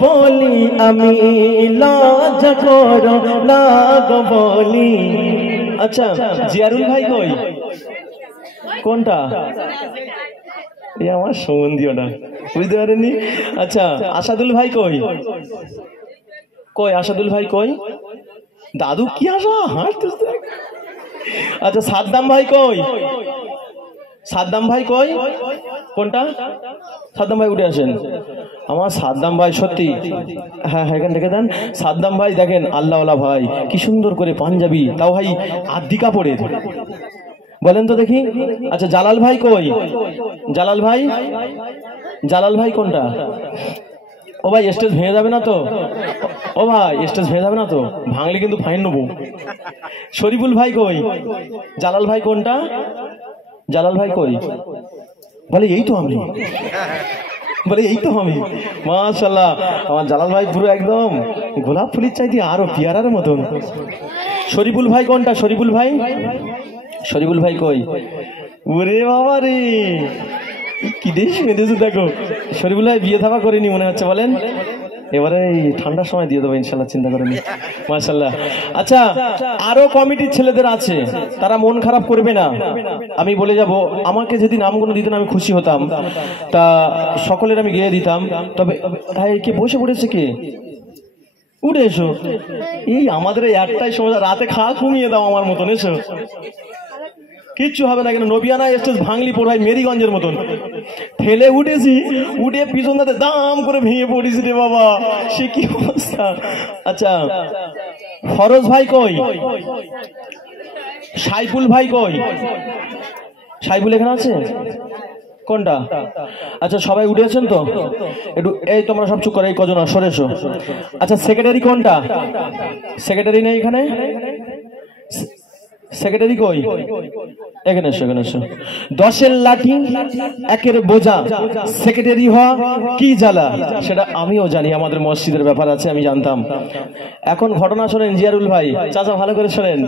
বলি আমি লজ্জা করো না গো বলি। আচ্ছা জিয়ারুল ভাই কই? কোনটা? এই আমার সম্বন্ধীয় না, বুঝতে পারেননি? আচ্ছা আসাদুল ভাই কই? কই আসাদুল ভাই কই? দাদু কি আসা হাসতেছে। আচ্ছা সাদ্দাম ভাই কই? সাদ্দাম ভাই কই? কোনটা? সাদ্দাম ভাই উঠে আসেন। আমার সাদ্দাম ভাই সত্যি, হ্যাঁ হ্যাঁ এখান থেকে দেন। সাদ্দাম ভাই দেখেন আল্লাহওয়ালা ভাই, কি সুন্দর করে পাঞ্জাবি, তাও ভাই আদি কাপড়ের, বলেন তো দেখি। আচ্ছা জালাল ভাই কই? জালাল ভাই, জালাল ভাই কোনটা? ও ভাই স্টেজ ভেঙে যাবে না তো? ও ভাই স্টেজ ভেঙে যাবে না তো? ভাঙলে কিন্তু ফাইন নেবো। শরীফুল ভাই কই? জালাল ভাই কোনটা? জালাল ভাই কই? বলে এই তো আমি, বলে এই তো আমি। মাশাআল্লাহ আমার জালাল ভাই পুরো একদম গোলাপ ফুলের চাইতে আরো পিয়ারার মতন। শরীফুল ভাই কোনটা? শরীফুল ভাই, শরীফুল ভাই কই? ওরে বাবা রে কি দেশ মেদেছে দেখো। শরীফুল ভাই বিয়ে থাকা করেনি মনে হচ্ছে, বলেন? এবারে এই ঠান্ডার সময় দিয়ে দেবো ইনশাল্লাহ, চিন্তা করেনি। মাশাআল্লাহ। আচ্ছা আরো কমিটির ছেলেদের আছে, তারা মন খারাপ করবে না, আমি বলে যাব। আমাকে যদি নামগুলো দিতেন আমি খুশি হতাম, তা সকলের আমি গিয়ে দিতাম। তবে ভাই কে বসে পড়েছে? কে? উঠে এসো। এই আমাদের একটাই সমস্যা, রাতে খাওয়া কমিয়ে দাও আমার মতন, এসো। কিচ্ছু হবে না কেন, নবিয়ানা স্টেজ ভাঙলি পড় ভাই মেরিগঞ্জের মতন ঠেলে উঠেছি, উঠে পিছন দাতে দাম করে ভেঙে পড়েছি রে বাবা, সে কি অবস্থা। আচ্ছা ফরজ ভাই কই? সাইফুল ভাই কই? সাইফুল এখানে আছে? কোনটা? আচ্ছা সবাই উঠেছেন তো? একটু এই তোমরা সব চুপ করে, এই কজন সরে এসো। আচ্ছা সেক্রেটারি কোনটা? সেক্রেটারি নেই এখানে? সেক্রেটারি কই? এখানে এসো, এখানে এসো। 10-এর লাঠি 1-এর বোঝা, সেক্রেটারি হওয়া কি জ্বালা সেটা আমিও জানি, আমাদের মসজিদের ব্যাপার আছে আমি জানতাম। এখন ঘটনা শোনেন জিয়ারুল ভাই, চাচা ভালো করে শোনেন।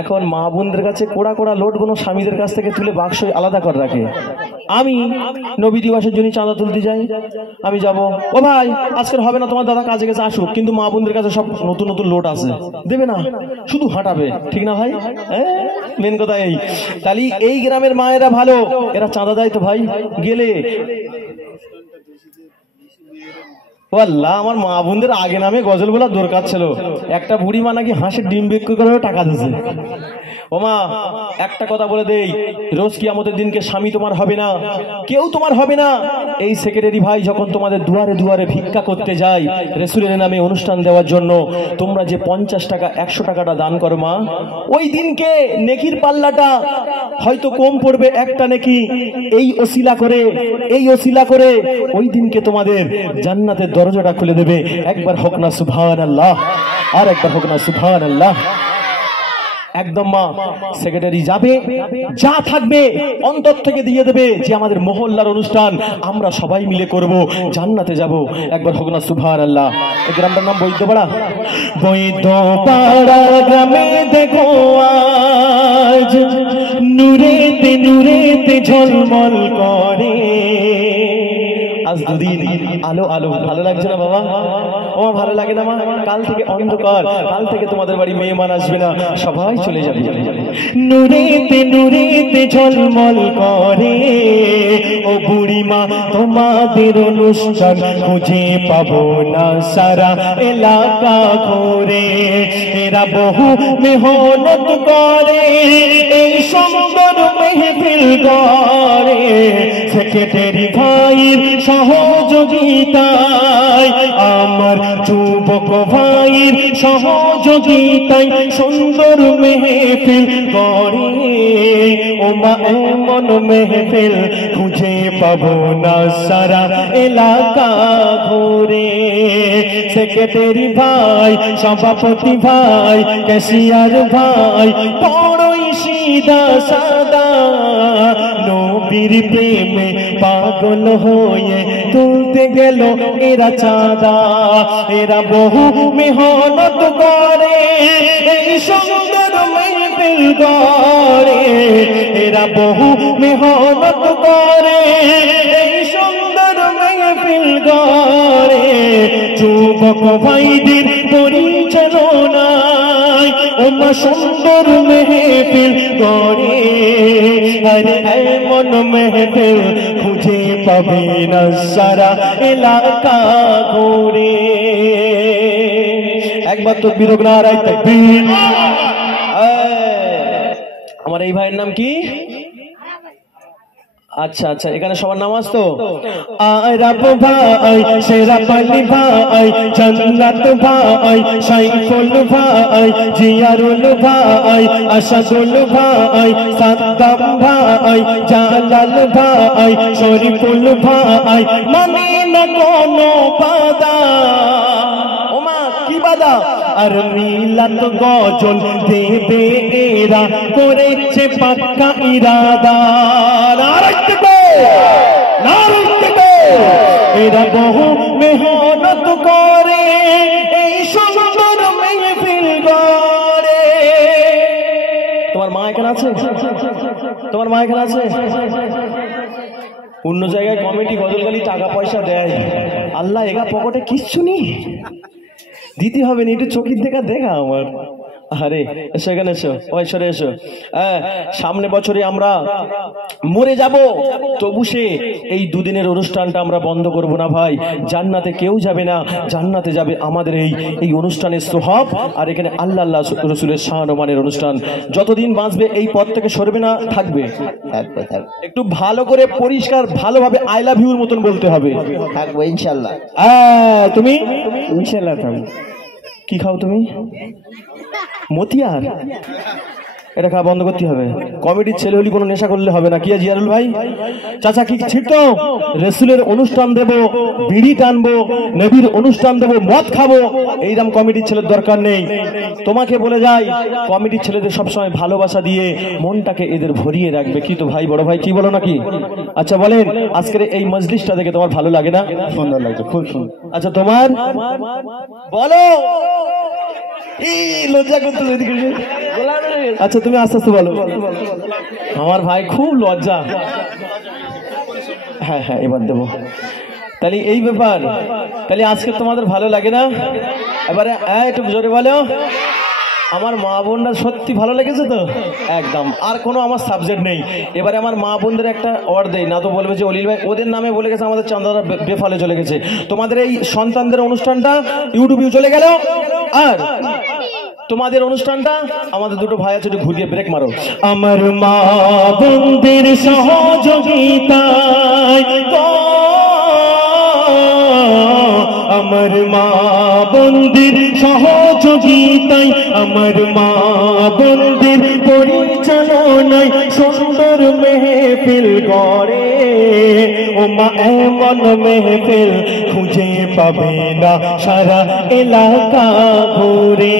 এখন মা বোনদের কাছে কোড়া কোড়া লোট কোনো স্বামীদের কাছ থেকে তুলে বাক্স আলাদা করে রাখে। আমি নবী দিবসের জন্য চাঁদা তুলতে যাই, আমি যাব, ও ভাই আজকের হবে না, তোমার দাদা কাজে গেছে আসুক, কিন্তু মা বোনদের কাছে সব নতুন নতুন লোট আছে, দেবে না, শুধু হাঁটাবে, ঠিক না ভাই? মেন কথা এই। তাহলে এই গ্রামের মায়েরা ভালো, এরা চাঁদা দেয় তো ভাই, গেলে আল্লাহ আমার মা বোনদের আগে নামে গজল বলা দরকার ছিল। একটা বুড়ি মা নাকি হাঁসের ডিম বিক্রি করে টাকা দিচ্ছে। ও মা একটা কথা বলে দেই, রোজ কিয়ামতের দিনকে স্বামী তোমার হবে না, কেউ তোমার হবে না। এই সেক্রেটারি ভাই যখন তোমাদের দুয়ারে দুয়ারে ভিক্ষা করতে যায় রাসূলের নামে অনুষ্ঠান দেওয়ার জন্য, তোমরা যে 50 টাকা 100 টাকাটা দান করো মা, ওই দিনকে নেকির পাল্লাটা হয়তো কম পড়বে একটা নেকি, এই ওসিলা করে, এই ওসিলা করে ওই দিনকে তোমাদের জান্নাতের দরজাটা খুলে দেবে। একবার হোক না সুবহানাল্লাহ, আর একবার হোক না সুবহানাল্লাহ। একদম মা সেক্রেটারি যাবে, যা থাকবে অন্তর থেকে দিয়ে দেবে, যে আমাদের মহল্লার অনুষ্ঠান আমরা সবাই মিলে করব, জান্নাতে যাব। একবার হোক না সুবহানাল্লাহ। এই গ্রামটার নাম বৈদ্যপাড়া। বৈদ্যপাড়া গ্রামে দেখো আজ নূরেতে নূরেতে ঝলমল করে, আজ দুদিন আলো আলো। ভালো লাগছে না বাবা? ও ভালো লাগে না মা? কাল থেকে অন্ধকার, কাল থেকে তোমাদের বাড়ি মেহমান আসবে না, সবাই চলে যাবে। নূরেতে নূরেতে ঝলমল করে, ও বুড়ি মা তোমাদের অনুষ্ঠান খুঁজে পাবো না সারা এলাকা ঘুরে। এরা বহু মেহনত করে, এই সুন্দর মেহফিল করে, সেক্রেটারি ভাইয়ের সহযোগিতায়, আমার যুবক ভাইয়ের সহযোগিতায় সুন্দর মেহফিল করে। ও মা এমন মেহফিল খুঁজে পাবো না সারা এলাকা ঘুরে। সেক্রেটারি ভাই, সভাপতি ভাই, ক্যাশিয়ার ভাই বড়ই সিধা সাদা, নবীর প্রেমে পাগল হয়ে তুলতে গেল এরা চাঁদা। এরা বহু মেহনত করে, এই সুন্দর মেহফিল করে। এরা বহু মেহনত করে, এই সুন্দর মেহফিল করে। যুবক ভাইদের পরিচালনায় ওমা সুন্দর মেহফিল করে, আরে এমন মেহফিল খুঁজে পাবে না সারা এলাকা ঘুরে। একবার তো বিরোগ নারাই তাকবীর। আমার এই ভাইয়ের নাম কি? আচ্ছা আচ্ছা, এখানে সবার নাম আসতো। আরব ভাই, শেরাপালি ভাই, জান্নাত ভাই, সাইফুল ভাই, জিয়ারুল ভাই, আসাদুল ভাই, সাদ্দাম ভাই, জালাল ভাই, শরীফুল ভাই, মানে না কোনো বাধা। ওমা কি বাধা? আর মিলাত গজল দেবে এরা, করেছে পাক্কা ইরাদা। এরা বহু মেহনত করে এই সুন্দর মেহফিল করে। তোমার মা এখানে আছে? তোমার মা এখানে আছে? অন্য জায়গায় কমিটি গজলগালি টাকা পয়সা দেয়, আল্লাহ এগা পকেটে কিচ্ছু নেই, দিতে হবে না, একটু চোখের দেখা আমার। আরে এসো, এখানে এসো, ওইসরে এসো। সামনে বছরে আমরা মরে যাব, তবু সে এই দুদিনের অনুষ্ঠানটা আমরা বন্ধ করব না ভাই। জান্নাতে কেউ যাবে না, জান্নাতে যাবে আমাদের এই অনুষ্ঠানের সোহাব। আর এখানে আল্লাহ আল্লাহ রসুলের শাহনমানের অনুষ্ঠান যতদিন বাঁচবে এই পথ থেকে সরবে না, থাকবে। একটু ভালো করে পরিষ্কার ভালোভাবে আই লাভ ইউর মতন বলতে হবে। থাকবো ইনশাল্লাহ। তুমি ইনশাল্লাহ থাকবো। কি খাও তুমি? মতিয়ার? এটা খাওয়া বন্ধ করতে হবে। কমিটির ছেলে হলে কোনো নেশা করলে হবে না। কি জিয়ারুল ভাই? চাচা কি ঠিক তো? রসুলের অনুষ্ঠান দেব, বিড়ি টানবো, নবীর অনুষ্ঠান দেবো, মদ খাবো, এইরকম কমিটির ছেলের দরকার নেই। তোমাকে বলে যাই, কমিটির ছেলেদের সবসময় ভালোবাসা দিয়ে মনটাকে এদের ভরিয়ে রাখবে। কি তো ভাই, বড় ভাই, কি বলো নাকি? আচ্ছা বলেন, আজকের এই মজলিসটা দেখে তোমার ভালো লাগে না? সুন্দর লাগছে, খুব সুন্দর। আচ্ছা তোমার বলো। লজ্জা করতে। আচ্ছা তুমি আস্তে আস্তে বলো। আমার ভাই খুব লজ্জা। হ্যাঁ হ্যাঁ, এবার দেবো। তাহলে এই ব্যাপার, তাহলে আজকে তোমাদের ভালো লাগে না? এবারে একটু জোরে বলো। আমার মা বোনরা সত্যি ভালো লেগেছে তো? একদম। আর কোনো আমার সাবজেক্ট নেই। এবারে আমার মা বোনদের একটা অর্ড দেই, না তো বলবে যে অলিল ভাই ওদের নামে বলে গেছে, আমাদের চাঁদারা বেফলে চলে গেছে। তোমাদের এই সন্তানদের অনুষ্ঠানটা ইউটিউবেও চলে গেল, আর তোমাদের অনুষ্ঠানটা আমাদের দুটো ভাই আছে, একটু ঘুরিয়ে ব্রেক মারো। আমার মা বোনদের সহযোগিতায়, আমার মা বোনদের সহযোগিতায়, আমার মা বোনদের পরিচালনায় সুন্দর মেহফিল গড়ে। ও মা এমন মেহফিল খুঁজে পাবে না সারা এলাকা ঘুরে।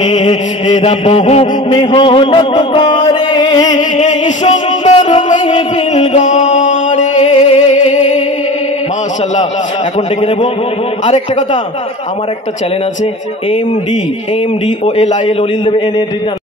এরা বহু মেহনত করে এই সুন্দর মেহফিল গড়ে। মাশাআল্লাহ। এখন ডেকে নেব। আরেকটা কথা, আমার একটা চ্যানেল আছে, MD OLIL, অলিল দেবে NA